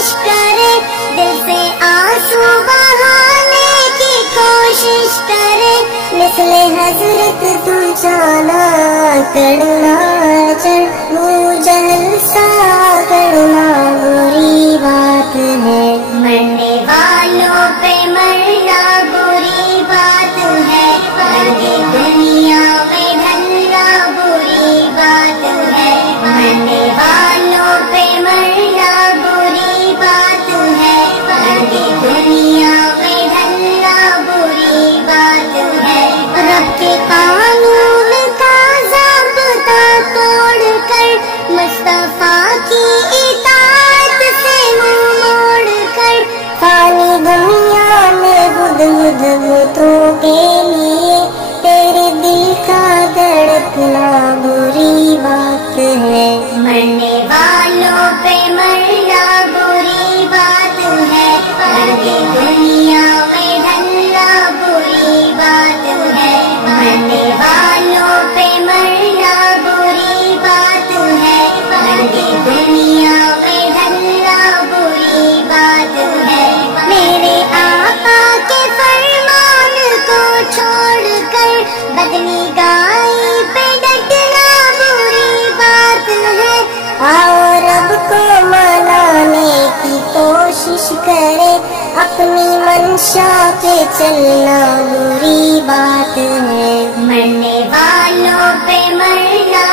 कोशिश करे, दिल से आंसू बहाने की कोशिश करे, मिसले हजरत तू जाना करना चल, जहल सा करना बुरी बात है, मरने वालों पे मरना बुरी बात है, मरने दुनिया में ढलना बुरी बात है, मरने वालों पे मरना बुरी बात है, मरने दुनिया में ढलना बुरी बात है। रब के कानून का ज़ाब्ता तोड़ कर, मुस्तफा की इताअत से मुंह मोड़ कर, फानी दुनिया में बुद्ध बुतों के लिए तेरे दिल का धड़कना बुरी बात है, मरने वालों पे मरना बुरी बात है, मरने दुनिया में ढलना बुरी बात है, मरने वालों पे मरना बुरी बात है, मरने दुनिया में ढलना बुरी बात है। मेरे आका के फरमान को छोड़कर बदनी गाय पे डटना बुरी बात है, आओ रब को मनाने की कोशिश करे, अपनी मंशा पे चलना बुरी बात है, मरने वालों पे मरना